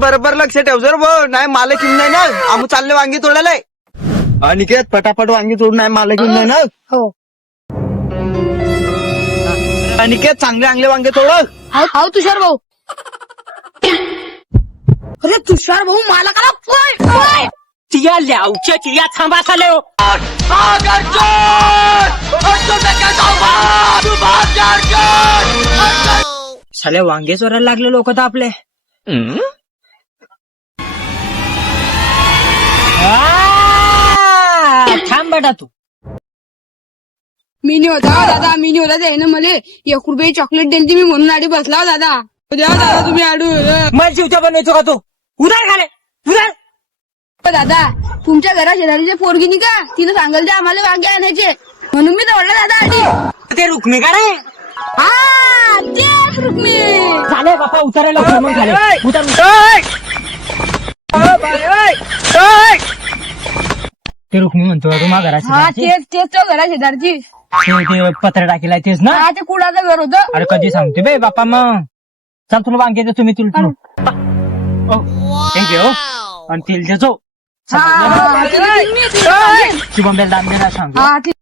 बरोबर लक्ष ठेव जर भाऊ, नाही मालक येऊन नाही ना आम्ही चालले वांगी तोडायला. अनिकेत पटापट वांगी तोडून नाही मालक येऊन नाही ना. हो अनिकेत चांगले चांगले वांगे तोड. हाव तुषार भाऊ. अरे तुषार भाऊ मला करा पळ तिया ल्यावच्या तिया थांबा चाले हो. साले वांगे चोरायला लागले लोक तर आपले. थांब बेटा तू. मिनी होता दादा, मिनी होता त्याने मला 1 रुपये चॉकलेट दिली मी म्हणून आडी बसला हो दादा. द्या दादा तुम्ही आडू. मला जीवच्या बनवायचो का तू. उधार खाले उधार. दादा तुमच्या घरा शेजारीच्या पोरगीनी का तिनं सांगल ते आम्हाला वांगे आणायचे म्हणून मी दौडला दादा आधी. ते रुक्मी का रे. हा तेच रुक्मी. झाले बापा उतरायला खाले उतर. ते रुक्मी म्हणतो तू मा घरा हा तेच तो घरा शेजारची. ते पत्र टाकेला तेच ना. हा ते कुडाचं घर होतं. अरे कधी सांगते बे बापा मग. चल तुला वांगे देतो मी तुला. थँक्यू. आणि तेल देतो. हा शुभम बेल दान देणार सांग. ठीक.